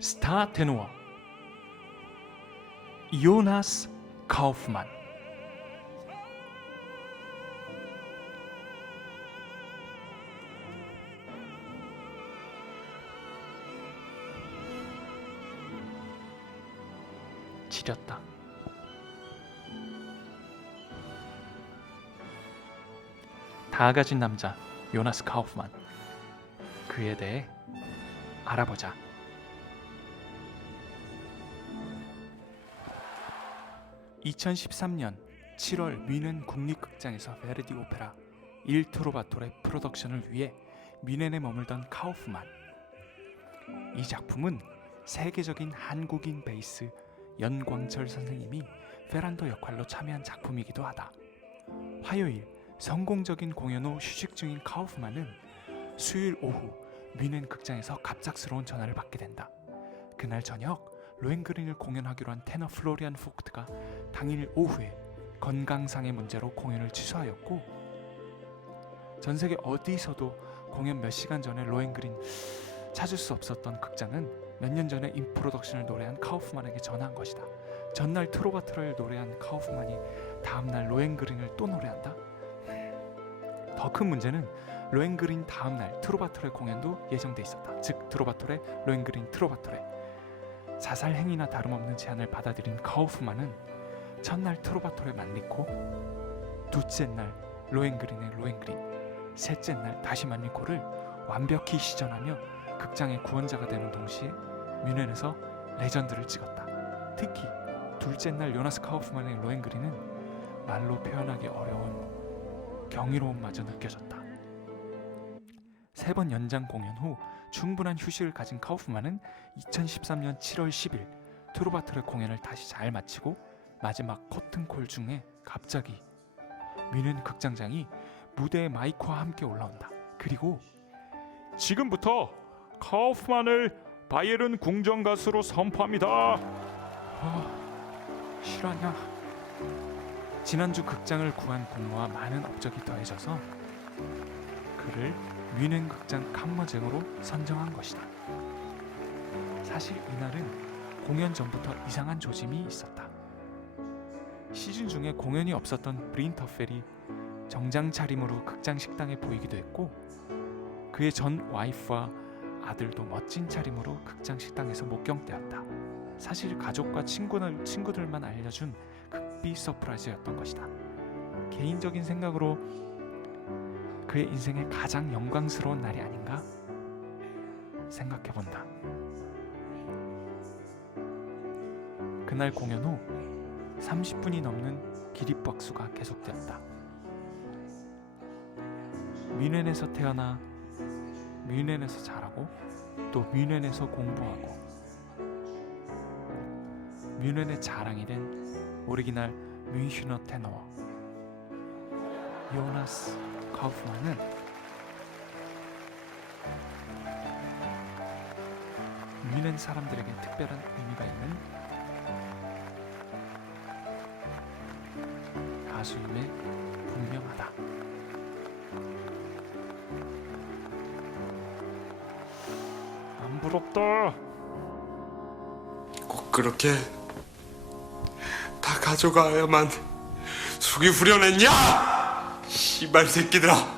스타 테노어 요나스 카우프만 지렸다. 다 가진 남자 요나스 카우프만 그에 대해 알아보자. (2013년 7월) 뮌헨 국립극장에서 베르디 오페라 일 트로바토레 프로덕션을 위해 뮌헨에 머물던 카우프만 이 작품은 세계적인 한국인 베이스 연광철 선생님이 페란도 역할로 참여한 작품이기도 하다. 화요일 성공적인 공연 후 휴식 중인 카우프만은 수요일 오후 뮌헨 극장에서 갑작스러운 전화를 받게 된다. 그날 저녁 로엔그린을 공연하기로 한 테너 플로리안 포크트가 당일 오후에 건강상의 문제로 공연을 취소하였고 전 세계 어디서도 공연 몇 시간 전에 로엔그린 찾을 수 없었던 극장은 몇 년 전에 인프로덕션을 노래한 카우프만에게 전화한 것이다. 전날 트로바트를 노래한 카우프만이 다음날 로엔그린을 또 노래한다. 더 큰 문제는 로엔그린 다음날 트로바토레 공연도 예정돼 있었다. 즉 트로바토레, 로엔그린, 트로바토레. 자살 행위나 다름없는 제안을 받아들인 카우프만은 첫날 트로바토레 만리코, 둘째 날 로엔그린의 로엔그린, 셋째 날 다시 만리코를 완벽히 시전하며 극장의 구원자가 되는 동시에 뮌헨에서 레전드를 찍었다. 특히 둘째 날 요나스 카우프만의 로엔그린은 말로 표현하기 어려운 경이로움마저 느껴졌다. 세 번 연장 공연 후 충분한 휴식을 가진 카우프만은 2013년 7월 10일 트로바트르 공연을 다시 잘 마치고 마지막 커튼콜 중에 갑자기 뮌헨 극장장이 무대에 마이크와 함께 올라온다. 그리고 지금부터 카우프만을 바이에른 궁정 가수로 선포합니다. 어, 실화냐? 지난주 극장을 구한 공모와 많은 업적이 더해져서 그를 뮌헨 극장 칸머쟁으로 선정한 것이다. 사실 이날은 공연 전부터 이상한 조짐이 있었다. 시즌 중에 공연이 없었던 브린터펠이 정장 차림으로 극장 식당에 보이기도 했고 그의 전 와이프와 아들도 멋진 차림으로 극장 식당에서 목격되었다. 사실 가족과 친구들, 친구들만 알려준 극비 서프라이즈였던 것이다. 개인적인 생각으로 그의 인생의 가장 영광스러운 날이 아닌가 생각해 본다. 그날 공연 후 30분이 넘는 기립박수가 계속되었다. 뮌헨에서 태어나 뮌헨에서 자라고 또 뮌헨에서 공부하고 뮌헨의 자랑이 된 오리지널 뮌히너 테너어 요나스 카우프만은 뮌헨 사람들에게 특별한 의미가 있는 가수임에 분명하다. 안 부럽다. 꼭 그렇게 다 가져가야만 속이 후련했냐? 씨발 새끼들아.